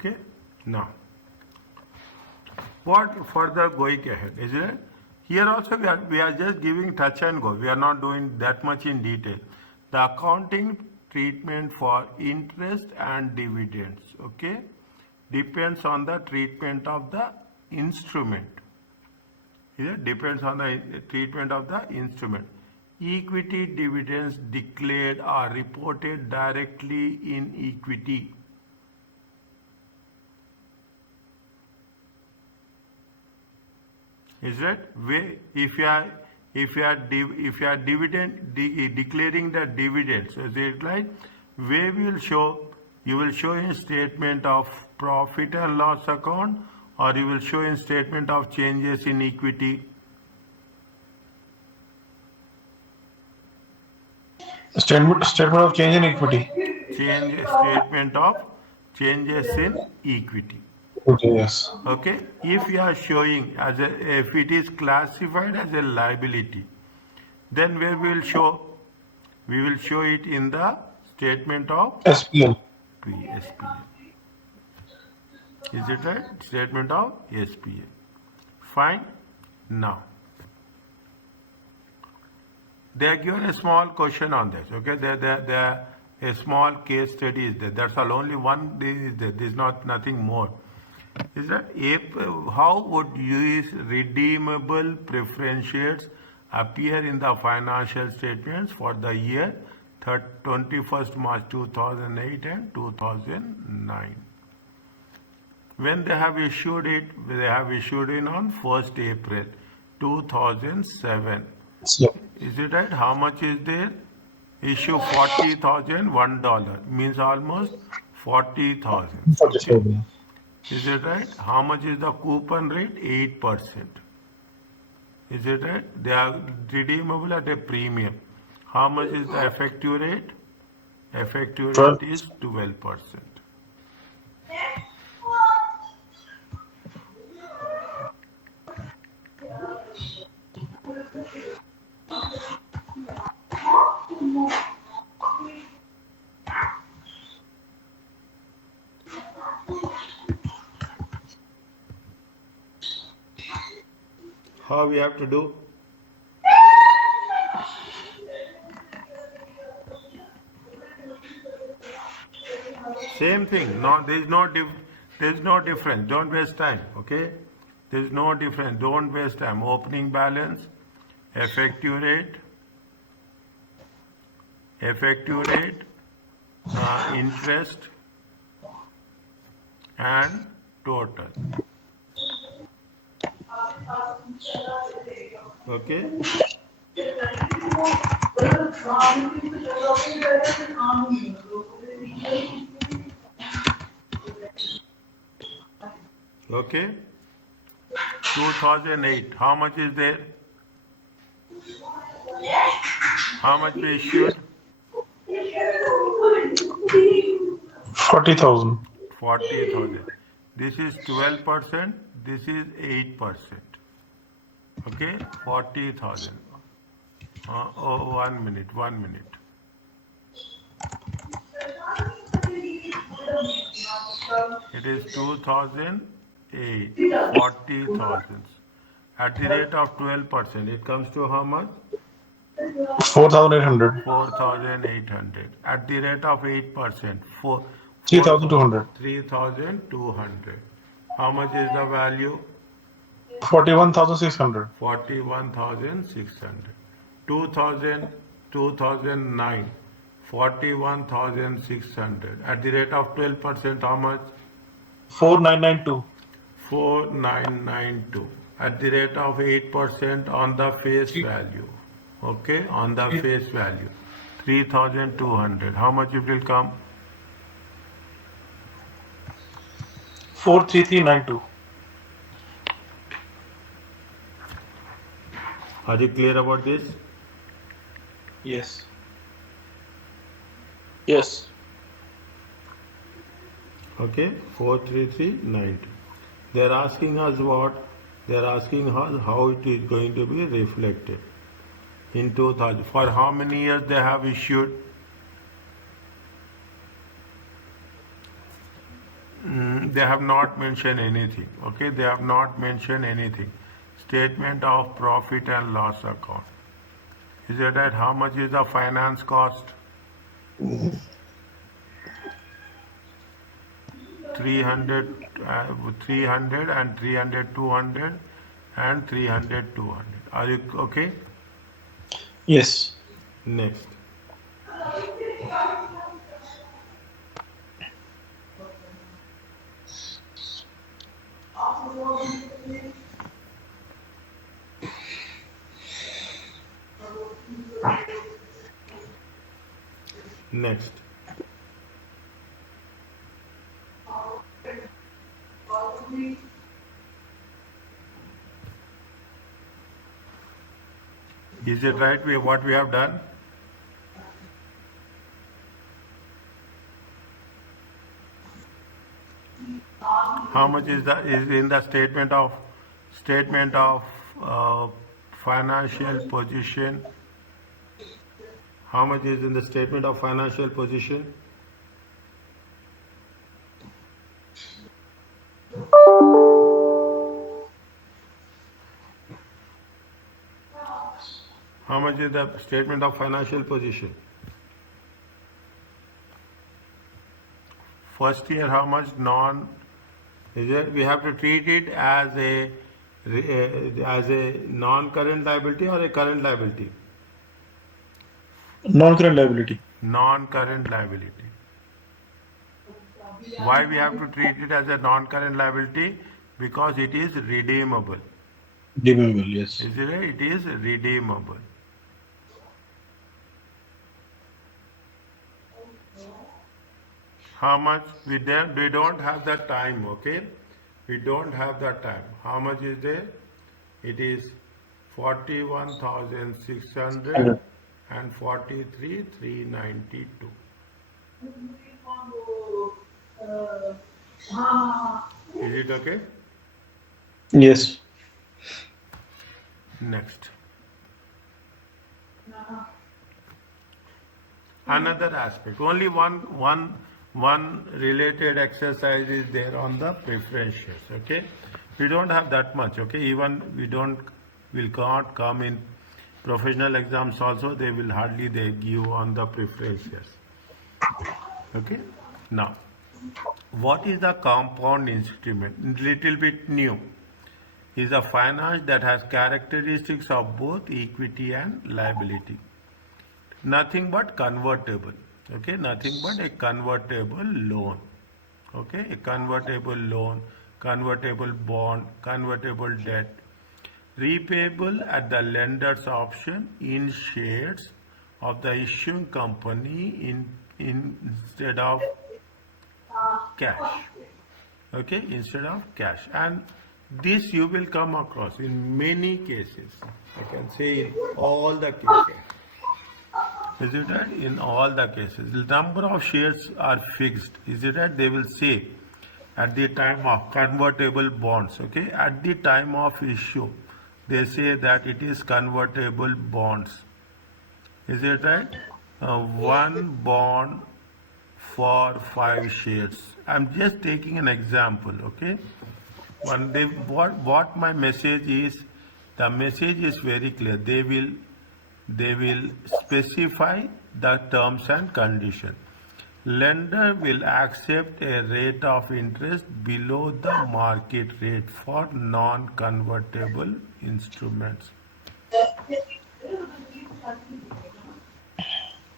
Okay. Now, what further going ahead? Is it? Here also we are just giving touch and go. We are not doing that much in detail. The accounting treatment for interest and dividends, okay, depends on the treatment of the instrument. It depends on the treatment of the instrument. Equity dividends declared are reported directly in equity. Is that way? If you are declaring the dividends, is it like way will show? You will show in statement of profit and loss account, or you will show in statement of changes in equity. Statement of change in equity. Statement of changes in equity. Okay, yes. Okay, if you are showing if it is classified as a liability, then where we will show? We will show it in the statement of SPL. SPA. Is it right? Statement of SPA. Fine. Now, they are given a small question on this. Okay, there a small case study is there. That's all. Only one is there. There is nothing more. Is that how would US redeemable preference shares appear in the financial statements for the year 21st March 2008 and 2009? When they have issued it, they have issued it on 1st April 2007. Yep. Is it right? How much is there? Issue $40,001 means almost 40,000. Okay. Is it right? How much is the coupon rate? 8%. Is it right? They are redeemable at a premium. How much is the effective rate? Effective rate is 12%. How we have to do? Same thing. No, there is no difference. Don't waste time. Okay, there is no difference. Don't waste time. Opening balance, effective rate, interest, and total. Okay. Okay. 2008. How much is there? How much we issued? 40,000. 40,000. This is 12%. This is 8%. Okay. 40,000. 1 minute. 1 minute. It is 2008. 40,000. At the rate of 12%, it comes to how much? 4,800. 4,800. At the rate of 8%, 3,200. 3,200. How much is the value? 41,600. 41,600. 2009. 41,600. At the rate of 12%, how much? 4,992. 4,992. At the rate of 8% on the face value. Okay, on the face value. 3,200. How much it will come? 4,3392. Are you clear about this? Yes. Yes. Okay, 43392. They are asking us what? They are asking us how it is going to be reflected in 2000. For how many years they have issued? They have not mentioned anything. Okay, they have not mentioned anything. Statement of profit and loss account. Is it right? How much is the finance cost? 300, 300 and 300, 200 and 300, 200. Are you okay? Yes. Next. Next. Is it right what we have done? How much is in the statement of financial position? How much is in the statement of financial position? How much is the statement of financial position? First year, how much is it? We have to treat it as a non-current liability or a current liability? Non-current liability. Non-current liability. Why we have to treat it as a non-current liability? Because it is redeemable. Redeemable, yes. Is it right? It is redeemable. How much? We don't have the time, okay? We don't have the time. How much is there? It is 41,600 and 43,392. Is it okay? Yes. Next. Another aspect. Only one related exercise is there on the preference shares. Okay, we don't have that much. Okay, even will not come in professional exams also. They will hardly they give on the preference shares. Okay, now what is the compound instrument? Little bit new. Is a finance that has characteristics of both equity and liability. Nothing but convertible. Okay, nothing but a convertible loan. Okay, a convertible loan, convertible bond, convertible debt, repayable at the lender's option in shares of the issuing company instead of cash. Okay, instead of cash. And this you will come across in many cases. I can say in all the cases. Is it right? In all the cases, the number of shares are fixed. Is it right? They will say at the time of convertible bonds, okay, at the time of issue, they say that it is convertible bonds. Is it right? One bond for 5 shares. I'm just taking an example, okay? What my message is, the message is very clear. They will specify the terms and conditions. Lender will accept a rate of interest below the market rate for non-convertible instruments.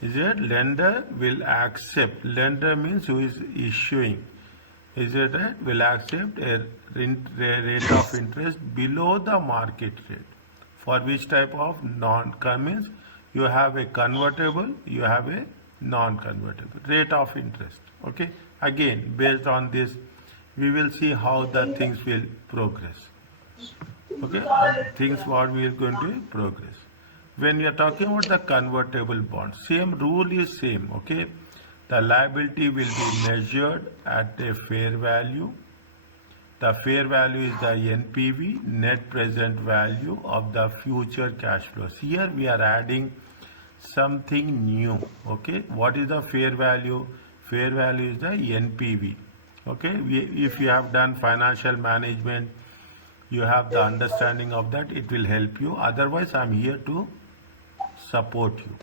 Is it? Lender will accept. Lender means who is issuing. Is it right? Will accept a rate of interest below the market rate. For which type of means you have a convertible, you have a non-convertible rate of interest. Okay, again based on this we will see how the things will progress. Okay, and things what we are going to progress. When we are talking about the convertible bond, same rule is same. Okay, the liability will be measured at a fair value. The fair value is the NPV, net present value of the future cash flows. Here we are adding something new. Okay, what is the fair value? Fair value is the NPV. Okay, if you have done financial management, you have the understanding of that, it will help you. Otherwise, I'm here to support you.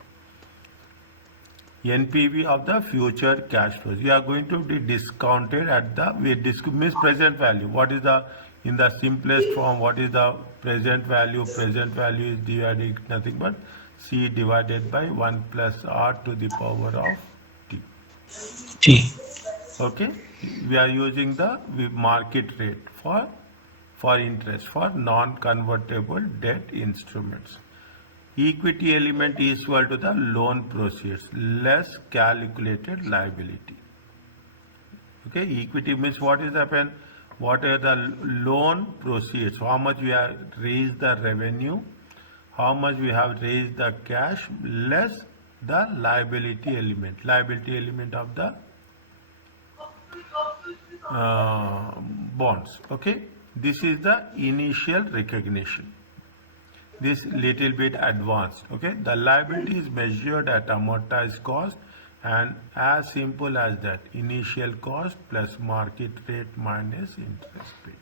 NPV of the future cash flows. You are going to be discounted at the means present value. What is the, in the simplest form, what is the present value? Present value is divided nothing but C divided by 1 plus R to the power of T. T. Okay, we are using the market rate for interest for non-convertible debt instruments. Equity element is equal to the loan proceeds less calculated liability. Okay, equity means what is happened? What are the loan proceeds? How much we have raised the revenue? How much we have raised the cash less the liability element. Liability element of the bonds. Okay, this is the initial recognition. This little bit advanced. Okay, the liability is measured at amortized cost, and as simple as that, initial cost plus market rate minus interest paid.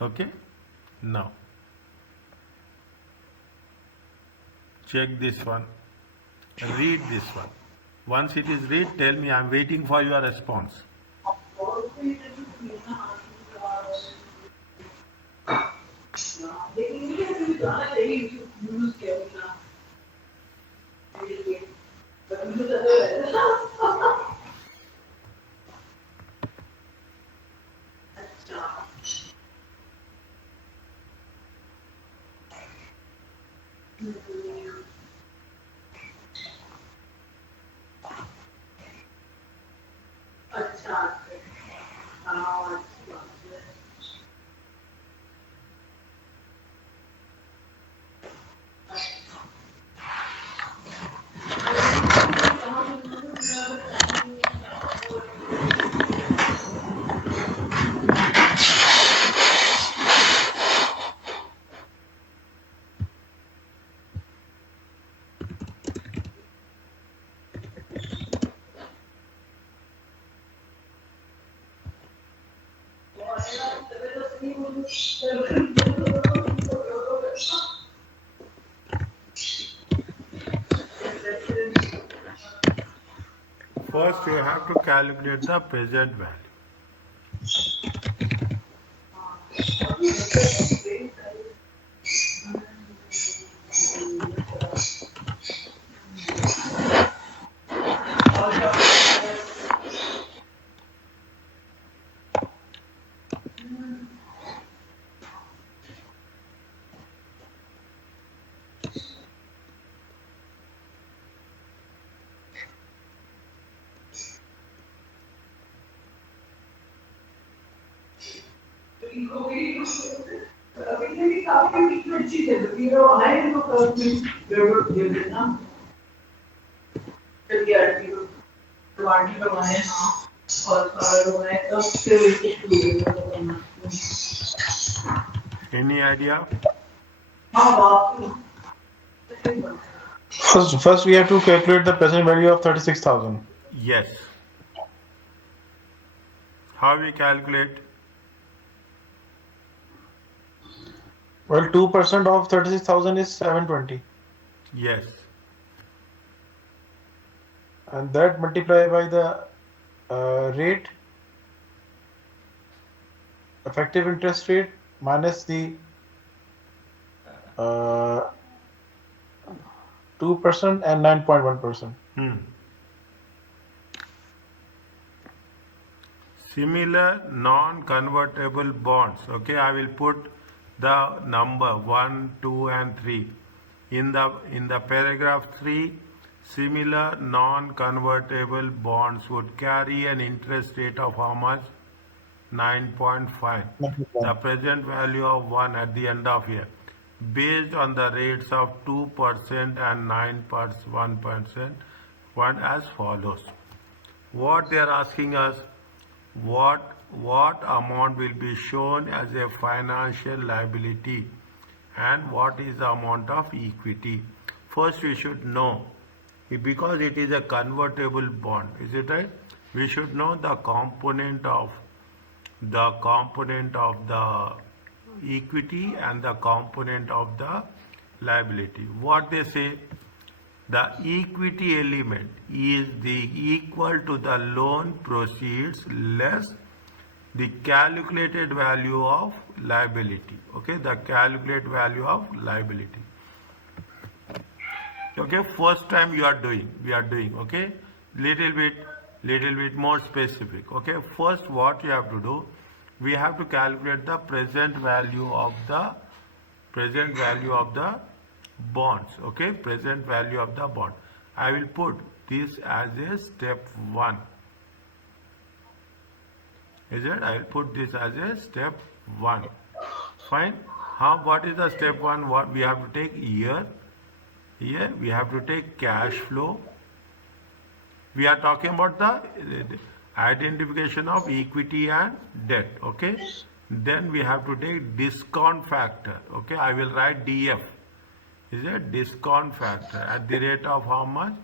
Okay, now check this one, read this one. Once it is read, tell me. I'm waiting for your response. First, you have to calculate the present value. Any idea? First we have to calculate the present value of 36,000. Yes. How we calculate? Well, 2% of 36,000 is 720, Yes. and that multiplied by the rate, effective interest rate minus the 2% and 9.1%. Similar non-convertible bonds. Okay, I will put the number 1, 2, and 3 in the paragraph 3. Similar non-convertible bonds would carry an interest rate of how much? 9.5. The present value of 1 at the end of year, based on the rates of 2% and 9.1%, one as follows. What they are asking us, what amount will be shown as a financial liability and what is the amount of equity. First we should know because it is a convertible bond. Is it right? We should know the component of the equity and the component of the liability. What they say, the equity element is the equal to the loan proceeds less the calculated value of liability. Okay, the calculated value of liability. Okay, first time we are doing, okay, little bit more specific. Okay, first what you have to do, we have to calculate the present value of the bonds. Okay, present value of the bond. I will put this as a step 1. Is it? I will put this as a step 1. Fine. What is the step 1? What we have to take here we have to take cash flow. We are talking about the identification of equity and debt. Okay, then we have to take discount factor. Okay, I will write DF. Is a discount factor at the rate of how much?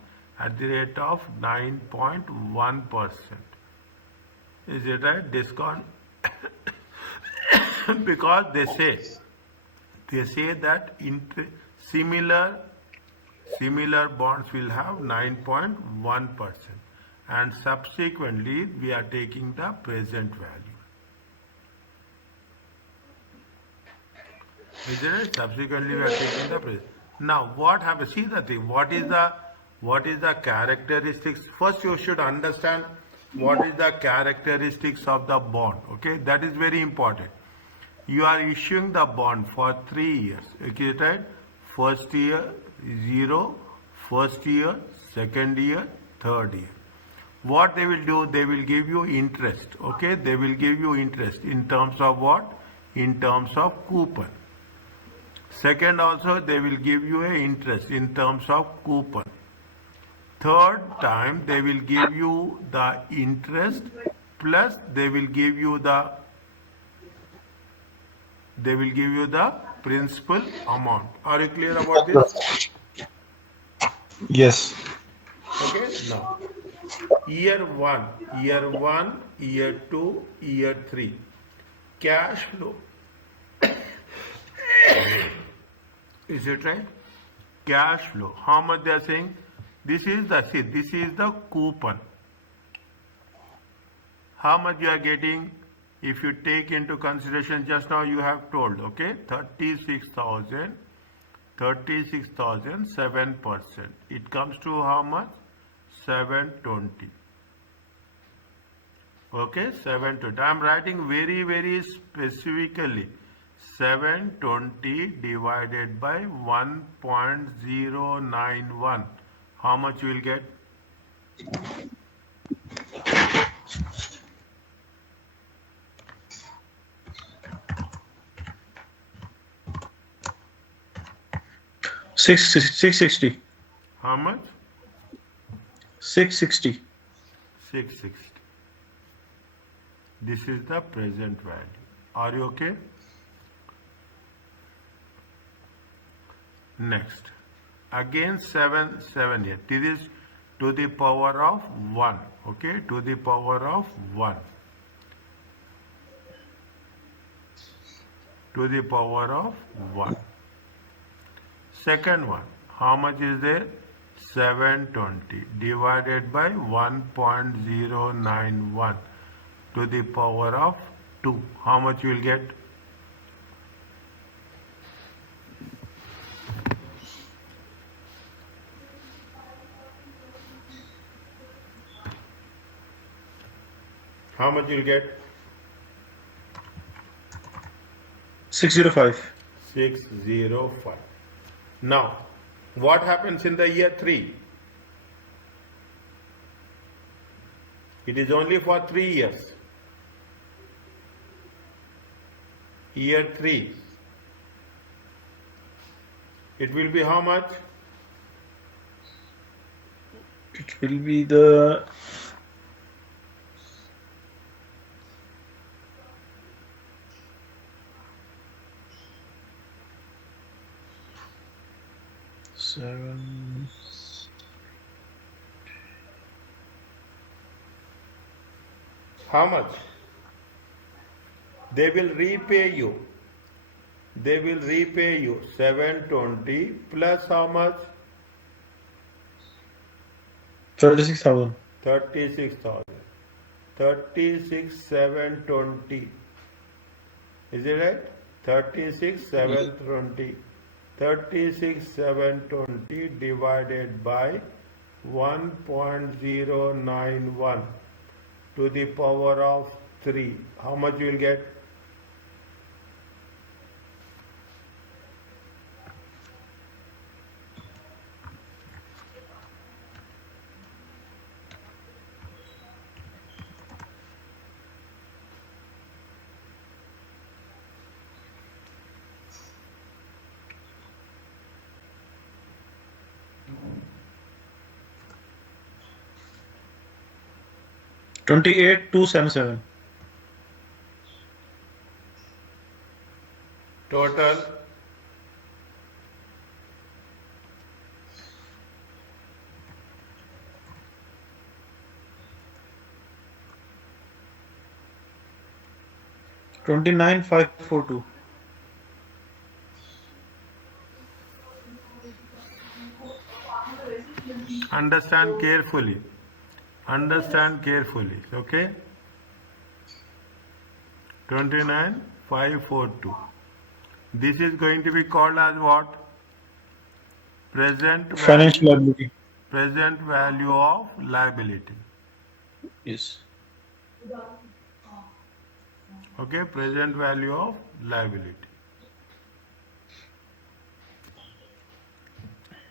At the rate of 9.1%. Is it right? Discount because they say that similar bonds will have 9.1%, and subsequently we are taking the present value. Is it right? Subsequently we are taking the present. Now what happens? See the thing. What is the characteristics? First you should understand what is the characteristics of the bond. Okay, that is very important. You are issuing the bond for 3 years. Okay, right? First year 0, first year, second year, third year. What they will do, they will give you interest. Okay, they will give you interest in terms of what? In terms of coupon. Second also they will give you a interest in terms of coupon. Third time they will give you the interest plus they will give you the principal amount. Are you clear about this? Yes. Okay, now year 1, year 2, year 3, cash flow. Is it right? Cash flow. How much they are saying? This is the coupon. How much you are getting? If you take into consideration, just now you have told, okay, 36,000, 7%. It comes to how much? 720. Okay, 720. I am writing very, very specifically. 720 divided by 1.091. How much you will get? Six 660. How much? 660. 660. This is the present value. Are you okay? Next. Again 7 here. This is to the power of 1. Okay, to the power of 1. To the power of 1. Second one, how much is there? 720 divided by 1.091 to the power of 2. How much you will get? How much you will get? 605. 605. Now, what happens in the year 3? It is only for 3 years. Year 3. It will be how much? It will be the seven. How much? They will repay you. They will repay you 720 plus how much? 36,000. 36,000. 36 720. Is it right? 36 Yes. 720. 36 720 divided by 1.091 to the power of 3. How much you will get? Twenty-eight two seven seven. Total 29,542. understand carefully. Understand carefully. Okay? 29,542. This is going to be called as what? Present Financial value. liability. Present value of liability. Yes. Okay, present value of liability.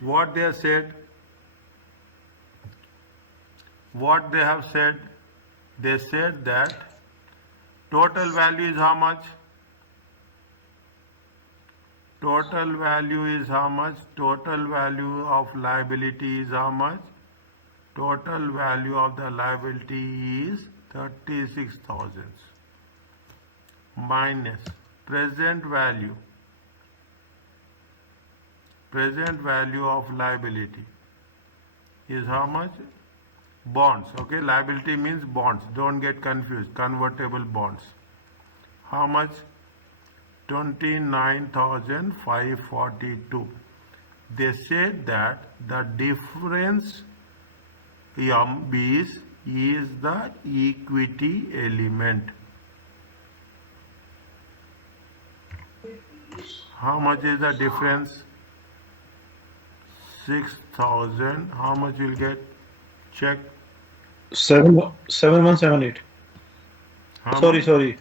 What they have said, what they have said, they said that total value is how much? Total value is how much? Total value of liability is how much? Total value of the liability is 36,000 minus present value. Present value of liability is how much? Bonds. Okay, liability means bonds. Don't get confused. Convertible bonds. How much? 29,542. They said that the difference is the equity element. How much is the difference? 6,000. How much you'll get? Check. 7178. How Sorry, much? sorry.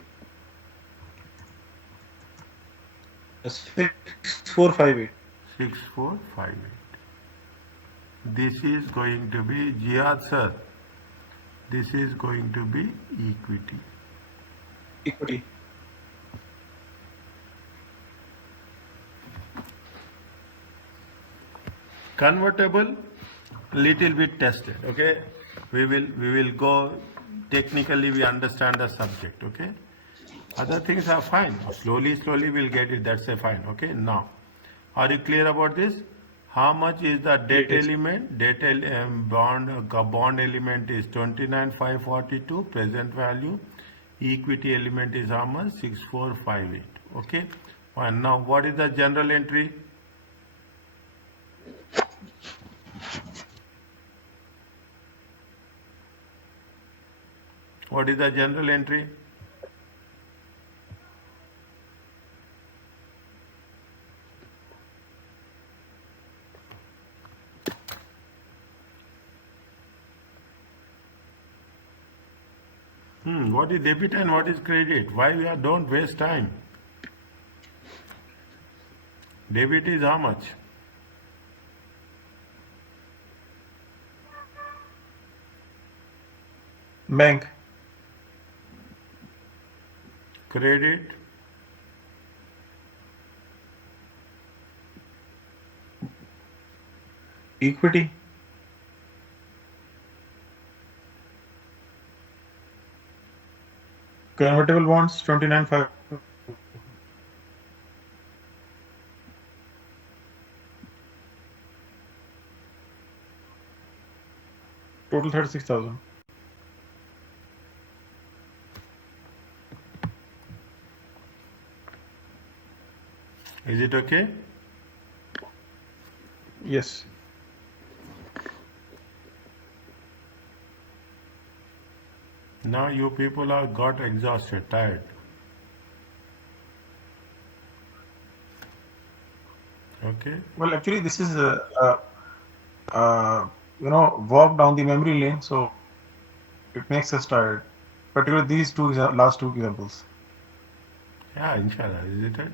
6458. 6458. This is going to be Jihad sir. This is going to be equity. Equity. Convertible, little bit tested. Okay, we will go technically. We understand the subject. Okay, other things are fine. Slowly we'll get it. That's a fine. Okay, now, are you clear about this? How much is the debt Yes. element? Bond element is 29,542 present value. Equity element is how much? 6458. Okay, and now what is the general entry? What is the general entry? What is debit and what is credit? Why we are don't waste time? Debit is how much? Bank. Credit, Equity. Convertible bonds 29,500. Total 36,000. Is it okay? Yes. Now you people are got exhausted, tired. Okay? Well, actually, this is walk down the memory lane, so it makes us tired. Particularly these last two examples. Yeah, inshallah. Is it right?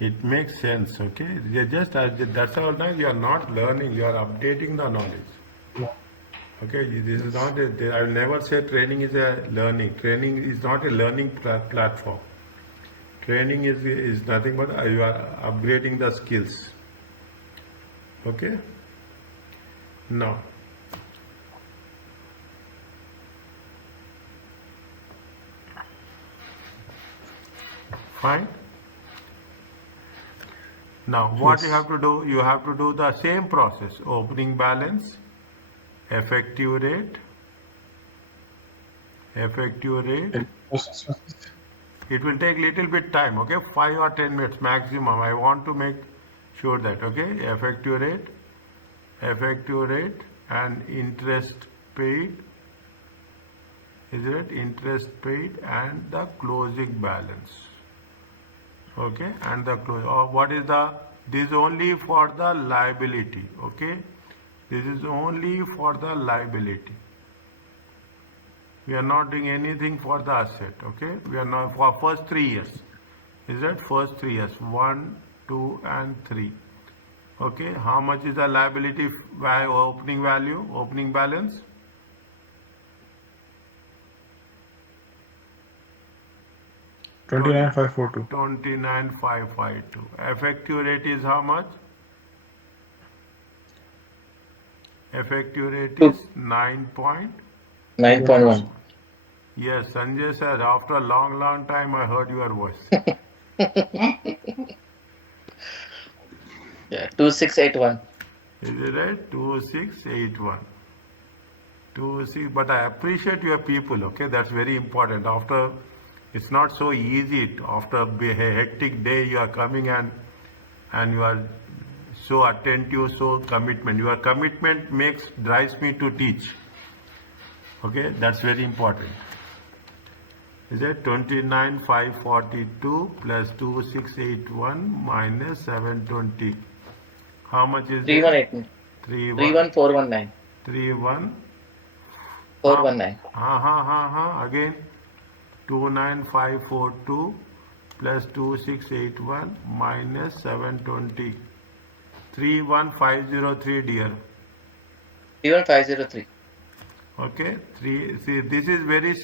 It makes sense, okay? You just that's all now you are not learning, you are updating the knowledge. Yeah. Okay, this is Yes. not I will never say training is a learning. Training is not a learning platform. Training is nothing but you are upgrading the skills. Okay? Now, fine. Now, what you Yes. have to do, you have to do the same process. Opening balance, effective rate, And It will take little bit time, okay? 5 or 10 minutes maximum. I want to make sure that, okay? Effective rate and interest paid, is it? Interest paid and the closing balance, okay? And the close, what is the, this is only for the liability, okay? This is only for the liability. We are not doing anything for the asset, okay? We are not for first 3 years. Is that first 3 years? 1, 2, and 3. Okay, how much is the liability opening value, opening balance? $29,542. 29,552. Effective rate is how much? Effective rate is 9 point. 9.1. Yes, Sanjay sir, after a long time I heard your voice. Yeah, 2681. Is it right? 2681. 26, but I appreciate your people, okay? That's very important. After, it's not so easy. After a hectic day, you are coming and you are so attentive, so commitment. Your commitment drives me to teach. Okay, that's very important. Is it 29,542 plus 2681 minus 720? How much is it? 318. 31419. 31. 419. Again 29542 plus 2681 minus 720. 31503 dear. 31503. Okay, see this is very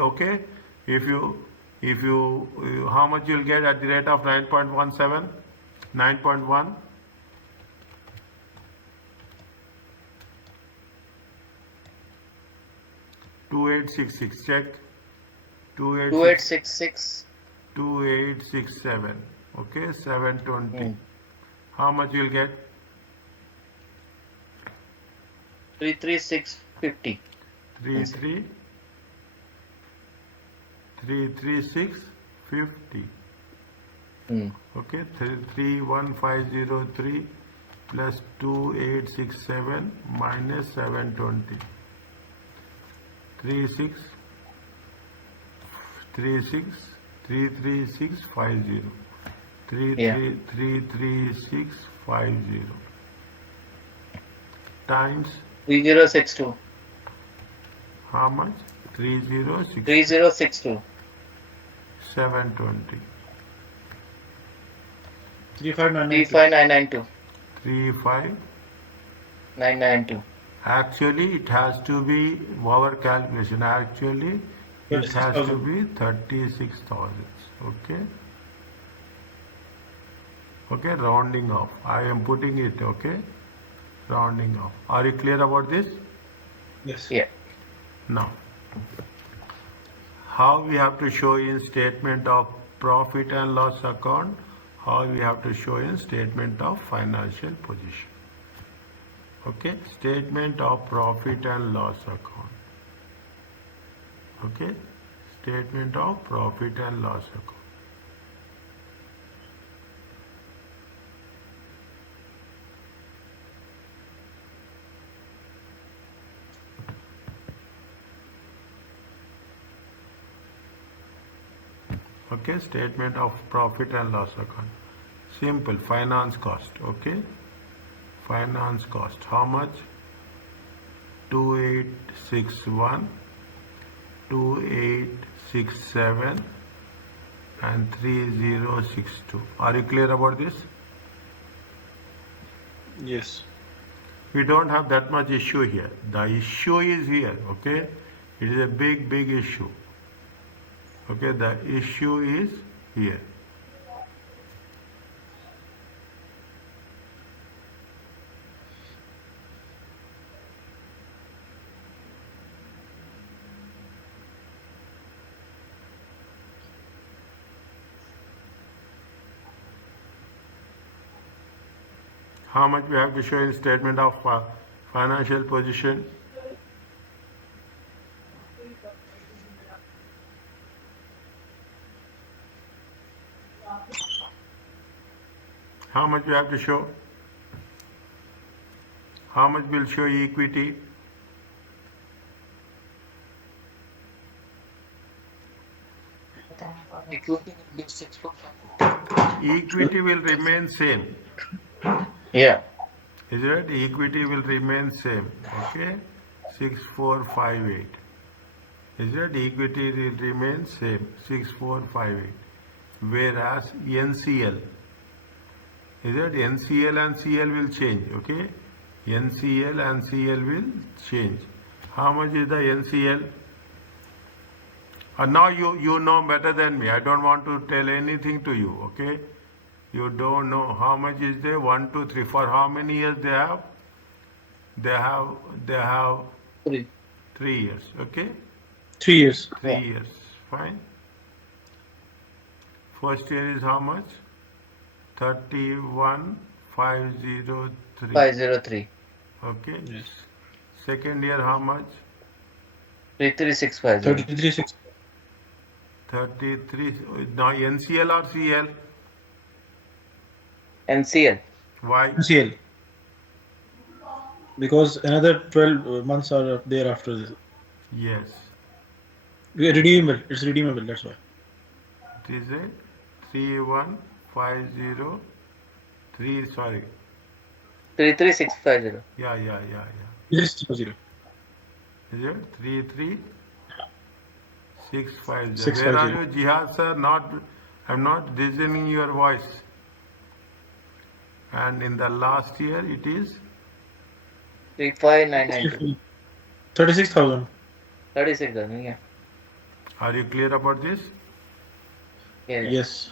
okay. If you how much you'll get at the rate of 9.17, 9.1. 2866, check. 2866. 2867, okay, 720. How much you'll get? 33650. 33650. Okay, 31503 plus 2867 minus 720. 33650. Yeah. 33650 times 3062. how much? 3062. 3062. 720. 35992. 35992. 35. 992. Actually, it has to be our calculation. Actually, it has to 36,000. be 36,000. Okay. Okay, rounding off. I am putting it. Okay, rounding off. Are you clear about this? Yes. Yeah. Now, how we have to show in statement of profit and loss account, how we have to show in statement of financial position. Okay, statement of profit and loss account. Okay, statement of profit and loss account. Okay, statement of profit and loss account. Simple, finance cost. Okay, finance cost. How much? 2861, 2867, and 3062. Are you clear about this? Yes. We don't have that much issue here. The issue is here. Okay, it is a big issue. Okay, the issue is here. How much we have to show in statement of financial position? How much we have to show? How much will show equity? Equity will be 645. Equity will remain same. Yeah. Is it? Equity will remain same. Okay, 6458. Is it? Equity will remain same, 6458. Whereas NCL, is it? NCL and CL will change. Okay, NCL and CL will change. How much is the NCL? Now you know better than me. I don't want to tell anything to you. Okay, you don't know how much is there. 1, 2, 3. For how many years they have? They have 3. 3 years. Okay, 3 years. 3 Yeah. years. Fine. First year is how much? 31,503. 503. Okay. Yes. Second year how much? 33650. 33.6. 33. Now NCL or CL? NCL. Why? NCL. Because another 12 months are there after this. Yes. Redeemable. It's redeemable. That's why. It is a 31503. Sorry. 33650. Yeah. Yes, 0. Is it 33650? 650. Where are you, Jihad sir? I'm not listening your voice. And in the last year it is 35992. 36,000. 36,000. Yeah. Are you clear about this? Yeah. Yes.